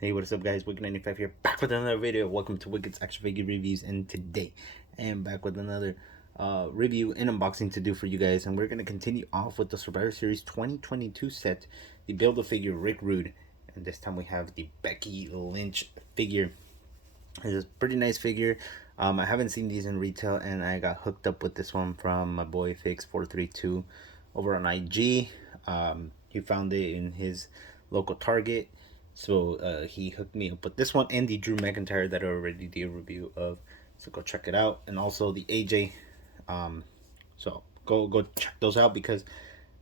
Hey, what is up, guys? Wicked95 here, back with another video. Welcome to Wicked's Action Figure Reviews, and today I am back with another review and unboxing to do for you guys. And we're going to continue off with the Survivor Series 2022 set, the Build-A-Figure Rick Rude. And this time we have the Becky Lynch figure. It's a pretty nice figure. I haven't seen these in retail, and I got hooked up with this one from my boy Fix432 over on IG. He found it in his local Target. So he hooked me up with this one and the Drew McIntyre that I already did a review of. So go check it out. And also the AJ. So go check those out, because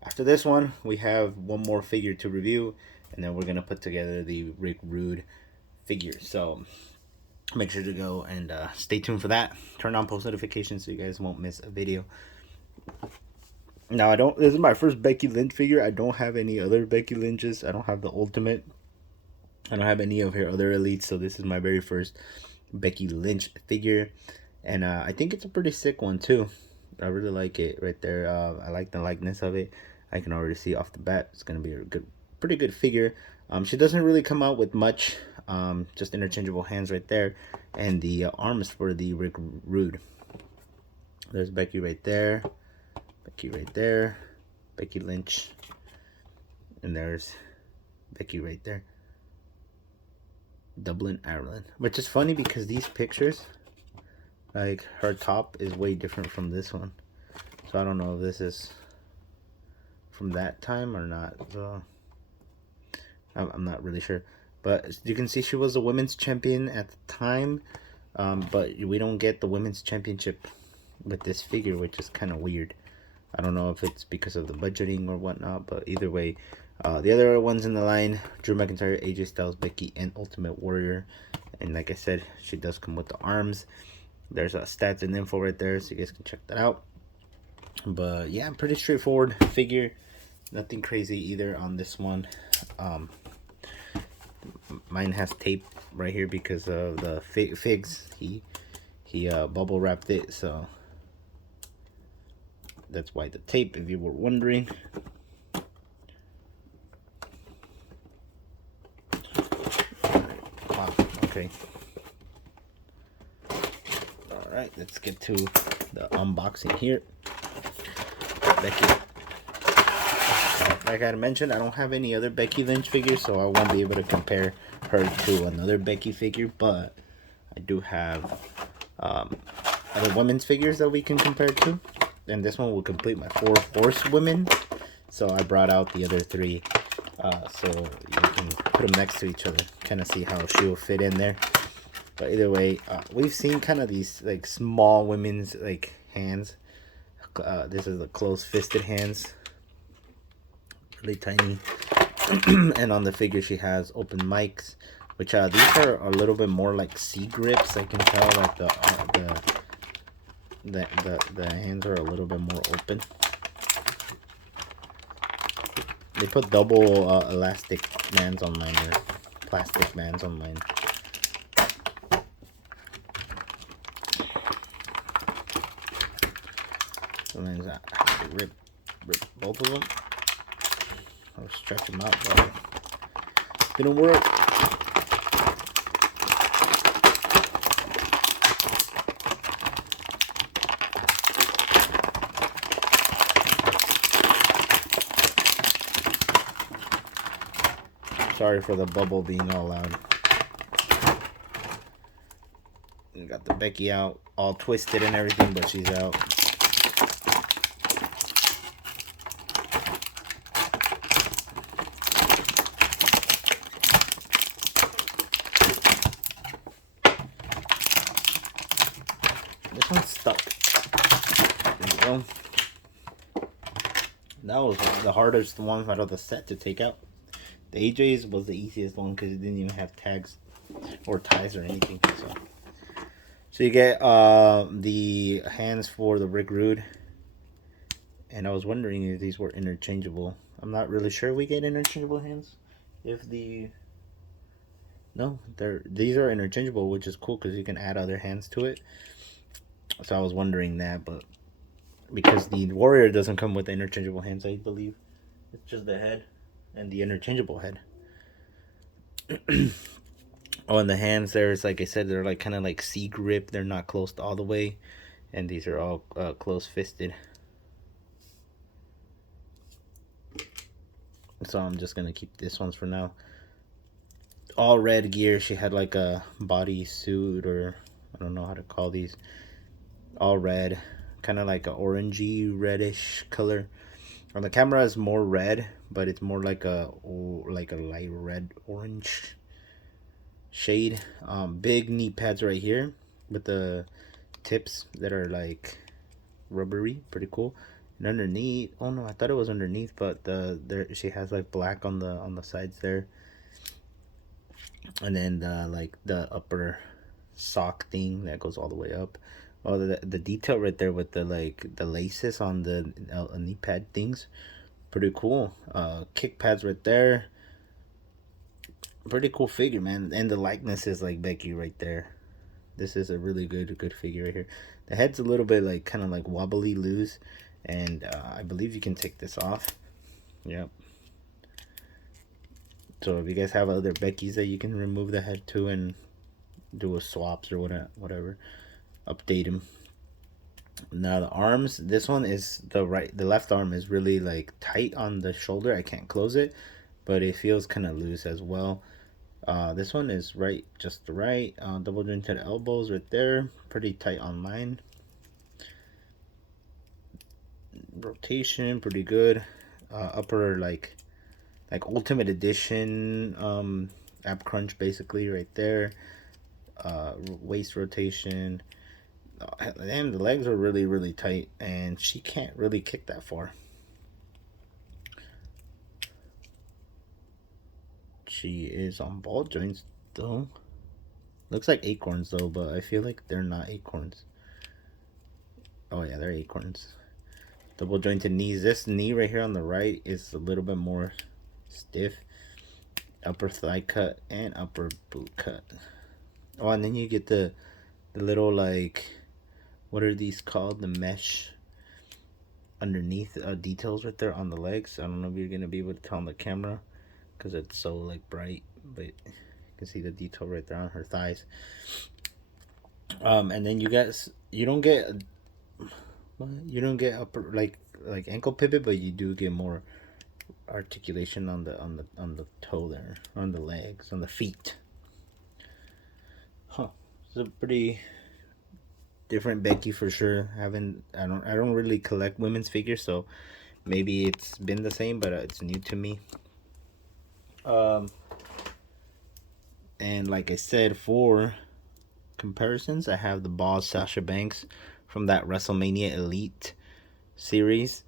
after this one we have one more figure to review, and then we're gonna put together the Rick Rude figure. So make sure to go and stay tuned for that. Turn on post notifications so you guys won't miss a video. Now this is my first Becky Lynch figure. I don't have any other Becky Lynches. I don't have the Ultimate. I don't have any of her other elites, so this is my very first Becky Lynch figure. And I think it's a pretty sick one too. I really like it right there. I like the likeness of it. I can already see off the bat it's gonna be a pretty good figure. She doesn't really come out with much, just interchangeable hands right there, and the arms for the Rick Rude. There's Becky right there, Becky right there, Becky Lynch, and there's Becky right there. Dublin, Ireland. Which is funny because these pictures, like her top is way different from this one. So I don't know if this is from that time or not. So I'm not really sure. But you can see she was a women's champion at the time. But we don't get the women's championship with this figure, which is kind of weird. I don't know if it's because of the budgeting or whatnot, but either way, the other ones in the line: Drew McIntyre, AJ Styles, Becky, and Ultimate Warrior. And like I said, she does come with the arms. There's stats and info right there, so you guys can check that out. But yeah, pretty straightforward figure. Nothing crazy either on this one. Mine has tape right here because of the figs. He bubble wrapped it, so that's why the tape, if you were wondering. Wow, okay. Alright, let's get to the unboxing here. Becky. Like I mentioned, I don't have any other Becky Lynch figures, so I won't be able to compare her to another Becky figure, but I do have other women's figures that we can compare to. And this one will complete my 4 horsewomen. So I brought out the other 3, so you can put them next to each other, kind of see how she will fit in there. But either way, we've seen kind of these like small women's like hands. This is the close-fisted hands, really tiny. And on the figure she has open mics, which these are a little bit more like C grips. I can tell like the hands are a little bit more open. They put double elastic bands on mine, or plastic bands on mine. Sometimes I have to rip both of them. I'll stretch them out, but it didn't work. Sorry for the bubble being all loud. We got the Becky out, all twisted and everything, but she's out. This one's stuck. There you go. That was the hardest one out of the set to take out. The AJ's was the easiest one because it didn't even have tags or ties or anything. So you get the hands for the Rick Rude. And I was wondering if these were interchangeable. I'm not really sure we get interchangeable hands. No, these are interchangeable, which is cool because you can add other hands to it. So I was wondering that, but because the Warrior doesn't come with interchangeable hands, I believe. It's just the head and the interchangeable head. Oh, and the hands there's like I said, they're like kind of like C grip. They're not closed all the way, and these are all close fisted. So I'm just gonna keep this ones for now. All red gear. She had like a body suit, or I don't know how to call these. All red, kind of like a orangey reddish color. On the camera is more red, but it's more like a light red orange shade. Big knee pads right here with the tips that are like rubbery, pretty cool. And underneath, oh no, I thought it was underneath, but there she has like black on the sides there. And then the upper sock thing that goes all the way up. Oh, the detail right there with the the laces on the knee pad things, pretty cool. Kick pads right there, pretty cool figure, man. And the likeness is like Becky right there. This is a really good figure right here. The head's a little bit like kind of like wobbly loose, and I believe you can take this off. Yep. So if you guys have other Beckys that you can remove the head to and do a swaps or whatever, update them. Now the arms, this one is the left arm is really like tight on the shoulder. I can't close it, but it feels kind of loose as well. This one is right, just right. Double jointed elbows right there, pretty tight on mine. Rotation, pretty good. Upper like Ultimate Edition ab crunch basically right there. Waist rotation. And the legs are really tight, and she can't really kick that far. She is on ball joints though. Looks like acorns though, but I feel like they're not acorns. Oh yeah, they're acorns. Double jointed knees. This knee right here on the right is a little bit more stiff. Upper thigh cut and upper boot cut. Oh, and then you get the little like, what are these called? The mesh underneath details right there on the legs. I don't know if you're gonna be able to tell on the camera because it's so like bright, but you can see the detail right there on her thighs. And then you don't get upper like ankle pivot, but you do get more articulation on the toe there, on the legs, on the feet. Huh. It's a pretty different Becky for sure. I don't really collect women's figures, so maybe it's been the same, but it's new to me. And like I said, for comparisons, I have the Boss Sasha Banks from that WrestleMania Elite series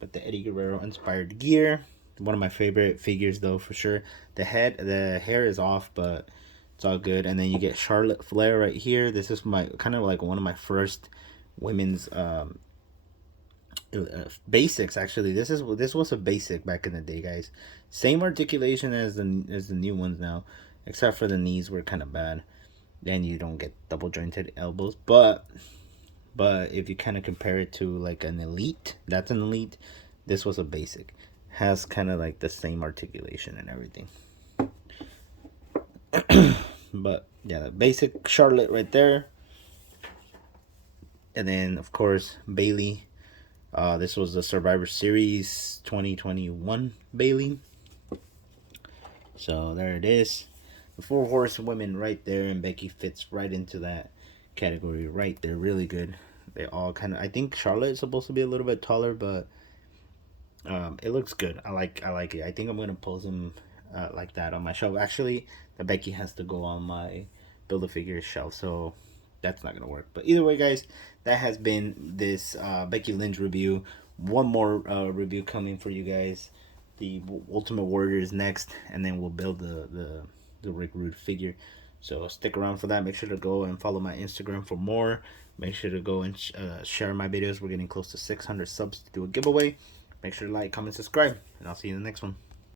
with the Eddie Guerrero inspired gear. One of my favorite figures though, for sure. The hair is off, but it's all good. And then you get Charlotte Flair right here. This is my kind of like one of my first women's basics. Actually, this was a basic back in the day, guys. Same articulation as the new ones now, except for the knees were kind of bad. Then you don't get double jointed elbows, but if you kind of compare it to like an elite, that's an elite. This was a basic. Has kind of like the same articulation and everything. But yeah, the basic Charlotte right there. And then of course Bailey. This was the Survivor Series 2021 Bailey. So there it is. The 4 horsewomen right there, and Becky fits right into that category right there. Really good. They all kind of, I think Charlotte is supposed to be a little bit taller, but it looks good. I like it. I think I'm gonna pose them like that on my shelf. Actually, the Becky has to go on my Build-A-Figure shelf, so that's not gonna work. But either way, guys, that has been this Becky Lynch review. One more review coming for you guys. The Ultimate Warrior is next, and then we'll build the Rick Rude figure. So stick around for that. Make sure to go and follow my Instagram for more. Make sure to go and share my videos. We're getting close to 600 subs to do a giveaway. Make sure to like, comment, subscribe, and I'll see you in the next one.